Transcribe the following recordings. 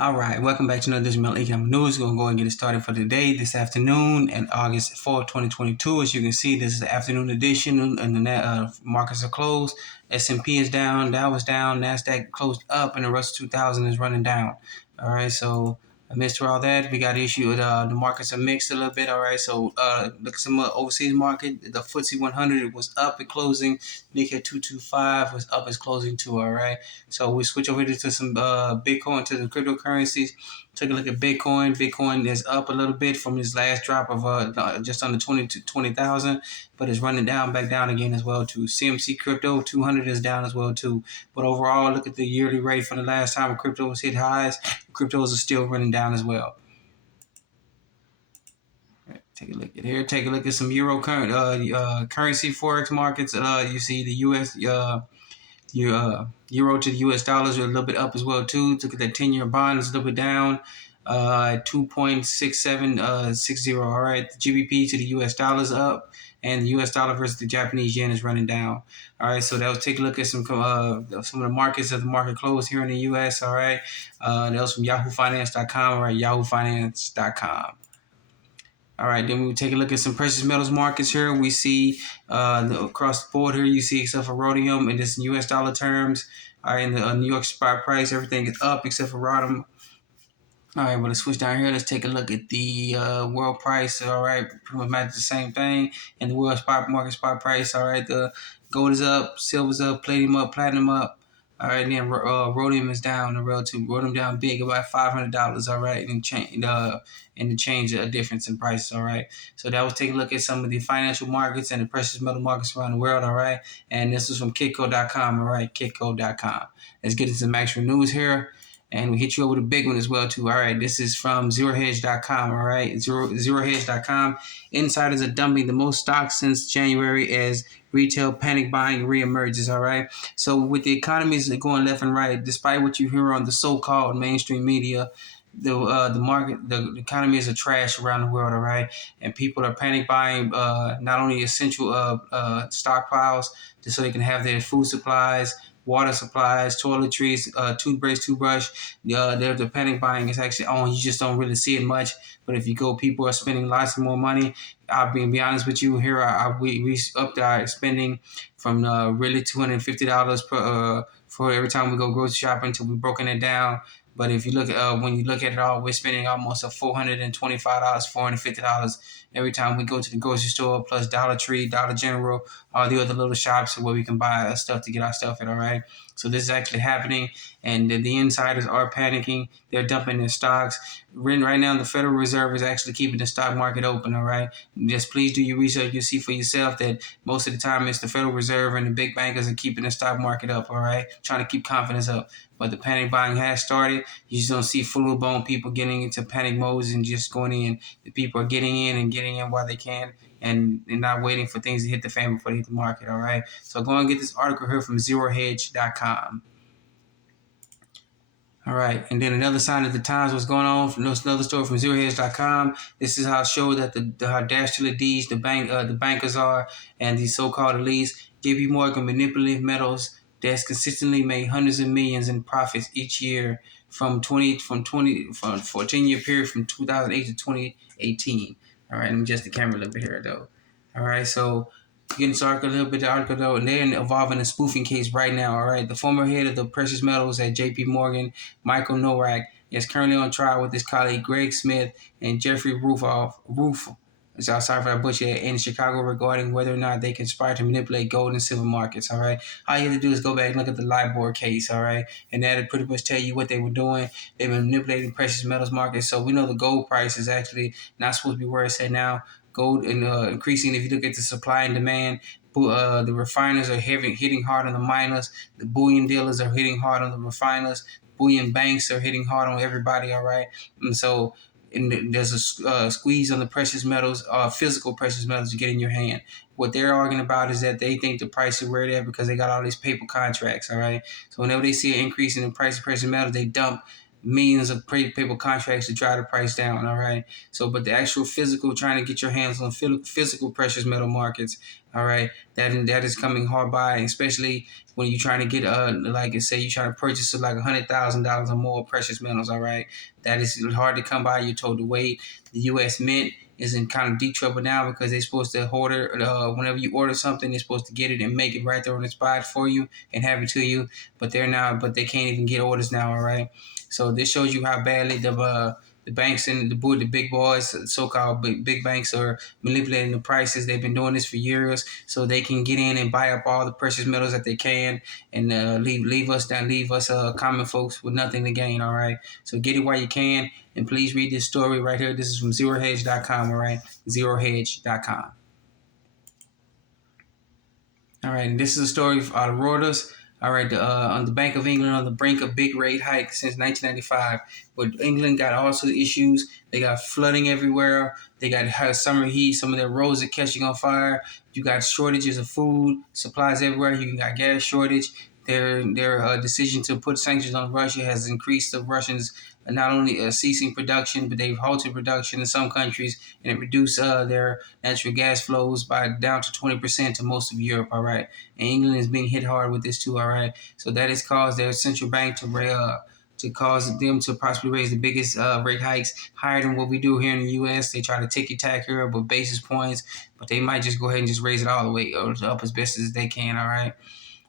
All right, welcome back to another edition of Economic News. We're going to go and get it started for today, this afternoon, and August 4th, 2022. As you can see, this is the afternoon edition, and the markets are closed. S&P is down, Dow is down, NASDAQ closed up, and the Russell 2000 is running down. All right, so amidst all that, we got issue with the markets are mixed a little bit. All right, so look at some overseas market. The FTSE 100 was up at closing. Nikkei 225 was up at closing too. All right, so we switch over to some Bitcoin, to the cryptocurrencies. Take a look at Bitcoin. Bitcoin is up a little bit from its last drop of just under 20,000, but it's running back down again as well too. CMC Crypto 200 is down as well too. But overall, look at the yearly rate from the last time crypto was hit highs. Cryptos are still running down as well. Right, take a look at here. Take a look at some Euro currency forex markets. You see the U.S. Your euro to the U.S. dollars are a little bit up as well too. Look at that 10-year bond is a little bit down, 2.6760. All right, the GBP to the U.S. dollars up, and the U.S. dollar versus the Japanese yen is running down. All right, so that was take a look at some of the markets of the market closed here in the U.S. All right, that was from YahooFinance.com. All right, YahooFinance.com. All right, then we take a look at some precious metals markets here. We see across the board here, you see except for rhodium, and this in U.S. dollar terms. All right, in the New York spot price, everything is up except for rhodium. All right, well, let's switch down here. Let's take a look at the world price. All right, pretty much matches the same thing. And the world spot market spot price. All right, the gold is up, silver's up, platinum up. All right, and then rhodium is down. The rhodium down big, about $500. All right, and the change a difference in prices. All right, so that was taking a look at some of the financial markets and the precious metal markets around the world. All right, and this is from Kitco.com. All right, Kitco.com. Let's get into some actual news here. And we hit you over the big one as well, too. All right, this is from ZeroHedge.com. All right, ZeroHedge.com. Insiders are dumping the most stocks since January as retail panic buying reemerges. All right, so with the economies going left and right, despite what you hear on the so-called mainstream media, the market, the economy is a trash around the world. All right, and people are panic buying not only essential stockpiles just so they can have their food supplies, water supplies, toiletries, toothbrush. The panic buying is actually on. You just don't really see it much. But if you go, people are spending lots more money. I'll be honest with you. Here, we upped our spending from really $250 per for every time we go grocery shopping until we've broken it down. But if you look at when you look at it all, we're spending almost $425, $450 every time we go to the grocery store, plus Dollar Tree, Dollar General, all the other little shops where we can buy stuff to get our stuff in. All right, so this is actually happening, and the insiders are panicking. They're dumping their stocks. Right now, the Federal Reserve is actually keeping the stock market open. All right, just please do your research. You see for yourself that most of the time it's the Federal Reserve and the big bankers are keeping the stock market up. All right, trying to keep confidence up. But the panic buying has started. You just don't see full-blown people getting into panic modes and just going in. The people are getting in while they can, and not waiting for things to hit the fan before they hit the market. All right. So go and get this article here from ZeroHedge.com. All right, and then another sign of the times, what's going on. Another story from ZeroHedge.com. This is how it shows that how dash to the D's the bankers are, and the so-called elites. JPMorgan Manipulative Metals that's consistently made hundreds of millions in profits each year for a 10-year period from 2008 to 2018. All right, let me adjust the camera a little bit here though. All right, so getting started a little bit the article though, and they're involved in a spoofing case right now. All right, the former head of the precious metals at JPMorgan, Michael Nowak, is currently on trial with his colleague Greg Smith and Jeffrey Roof. Sorry for that butcher, in Chicago regarding whether or not they conspire to manipulate gold and silver markets. All right, all you have to do is go back and look at the LIBOR case. All right, and that'll pretty much tell you what they were doing. They've been manipulating precious metals markets. So we know the gold price is actually not supposed to be where it's at now. Gold and increasing. If you look at the supply and demand, the refiners are hitting hard on the miners. The bullion dealers are hitting hard on the refiners. Bullion banks are hitting hard on everybody. All right, and so. And there's a squeeze on the precious metals, physical precious metals to get in your hand. What they're arguing about is that they think the price is where it is because they got all these paper contracts, all right? So whenever they see an increase in the price of precious metals, they dump millions of paper contracts to drive the price down. All right. So, but the actual physical, trying to get your hands on physical precious metal markets, all right, that is coming hard by, especially when you're trying to get like I say, you're trying to purchase like $100,000 or more precious metals. All right, that is hard to come by. You're told to wait. The U.S. Mint is in kind of deep trouble now because they're supposed to order whenever you order something, they're supposed to get it and make it right there on the spot for you and have it to you. But they can't even get orders now. All right. So this shows you how badly the banks and the big boys, so-called big banks, are manipulating the prices. They've been doing this for years, so they can get in and buy up all the precious metals that they can, and leave us common folks with nothing to gain. All right, so get it while you can, and please read this story right here. This is from zerohedge.com. All right, zerohedge.com. All right, and this is a story out of Reuters. All right, on the Bank of England on the brink of big rate hike since 1995. But England got also issues. They got flooding everywhere. They got hot summer heat. Some of their roads are catching on fire. You got shortages of food, supplies everywhere. You got gas shortage. Their decision to put sanctions on Russia has increased the Russians not only ceasing production, but they've halted production in some countries, and it reduced their natural gas flows by down to 20% to most of Europe. All right, and England is being hit hard with this too. All right, so that has caused their central bank to cause them to possibly raise the biggest rate hikes higher than what we do here in the U.S. They try to ticky-tack here with basis points, but they might just go ahead and just raise it all the way up as best as they can. All right.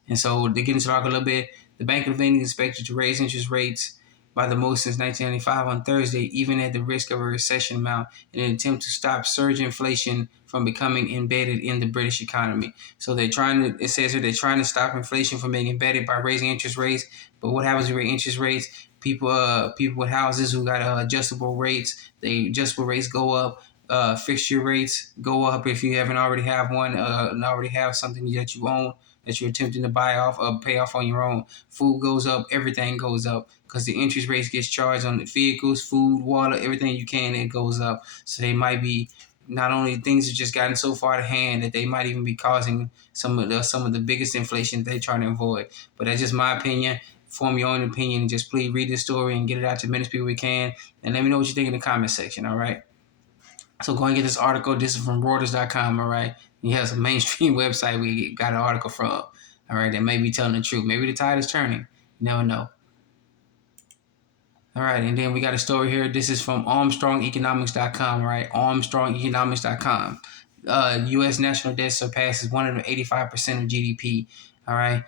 And so to get into talk a little bit, the Bank of England is expected to raise interest rates by the most since 1995 on Thursday, even at the risk of a recession amount, in an attempt to stop surge inflation from becoming embedded in the British economy. So it says here they're trying to stop inflation from being embedded by raising interest rates. But what happens with interest rates? People with houses who got adjustable rates, adjustable rates go up. Fixture rates go up if you haven't already have one and already have something that you own that you're attempting to buy off or pay off on your own. Food goes up, everything goes up because the interest rates gets charged on the vehicles, food, water, everything you can, it goes up. So they might be not only things have just gotten so far to hand that they might even be causing some of the biggest inflation that they're trying to avoid. But that's just my opinion. Form your own opinion and just please read this story and get it out to as many people we can. And let me know what you think in the comment section, all right? So go and get this article. This is from Reuters.com, all right? You have some mainstream website we got an article from, all right, that may be telling the truth. Maybe the tide is turning. You never know. All right, and then we got a story here. This is from ArmstrongEconomics.com, all right? ArmstrongEconomics.com. U.S. national debt surpasses 185% of GDP, all right?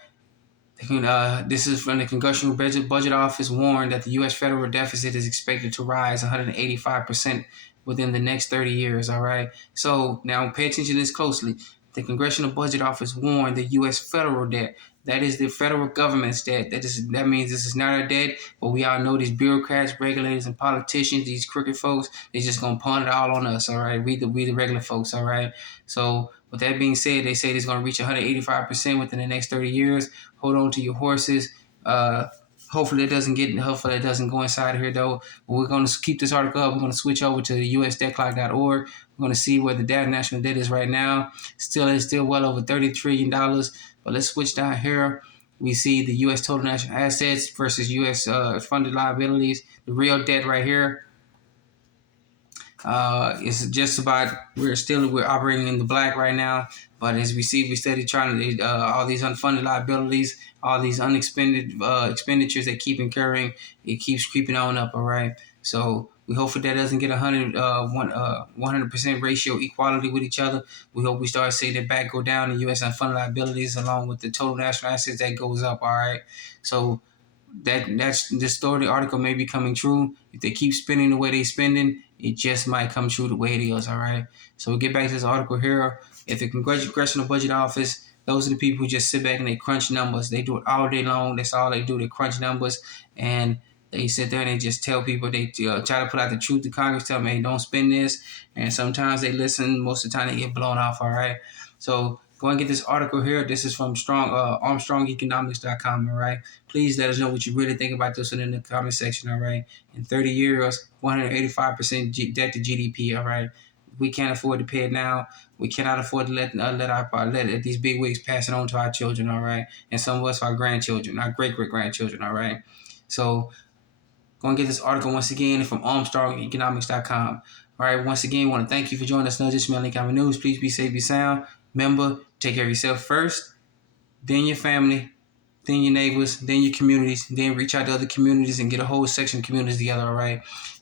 This is from the Congressional Budget Office warned that the U.S. federal deficit is expected to rise 185% within the next 30 years, all right? So now pay attention to this closely. The Congressional Budget Office warned the U.S. federal debt, that is the federal government's debt. That means this is not our debt, but we all know these bureaucrats, regulators, and politicians, these crooked folks, they're just going to pawn it all on us, all right? We the regular folks, all right? So with that being said, they say it's going to reach 185% within the next 30 years. Hold on to your horses. Hopefully it doesn't go inside of here though. But we're going to keep this article up. We're going to switch over to usdebtclock.org. We're going to see where the national debt is right now. It's still well over $30 trillion. But let's switch down here. We see the U.S. total national assets versus U.S. Funded liabilities. The real debt right here. It's just about we're operating in the black right now, but as we see, we steady trying to all these unfunded liabilities, all these unexpended expenditures that keep incurring, it keeps creeping on up. All right, so we hope that doesn't get 100% ratio equality with each other. We hope we start seeing the back go down, the U.S. unfunded liabilities along with the total national assets that goes up. All right, so that's this story. The article may be coming true if they keep spending the way they spending. It just might come true the way it is. All right. So we'll get back to this article here. If the Congressional Budget Office, those are the people who just sit back and they crunch numbers. They do it all day long. That's all they do. They crunch numbers and they sit there and they just tell people, they try to put out the truth to Congress, tell them, hey, don't spend this. And sometimes they listen. Most of the time they get blown off. All right. So go and get this article here. This is from ArmstrongEconomics.com, all right? Please let us know what you really think about this one in the comment section, all right? In 30 years, 185% debt to GDP, all right? We can't afford to pay it now. We cannot afford to let these big wigs pass it on to our children, all right? And some of us, our grandchildren, our great-great-grandchildren, all right? So Go and get this article once again from ArmstrongEconomics.com. All right, once again, I want to thank you for joining us. Another Just Economic News. Please be safe, be sound. Remember, take care of yourself first, then your family, then your neighbors, then your communities, then reach out to other communities and get a whole section of communities together, all right?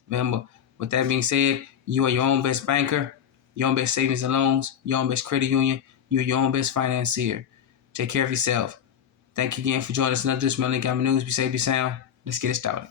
Remember, with that being said, you are your own best banker, your own best savings and loans, your own best credit union, you're your own best financier. Take care of yourself. Thank you again for joining us. Another Just Economic News. Be safe, be sound. Let's get it started.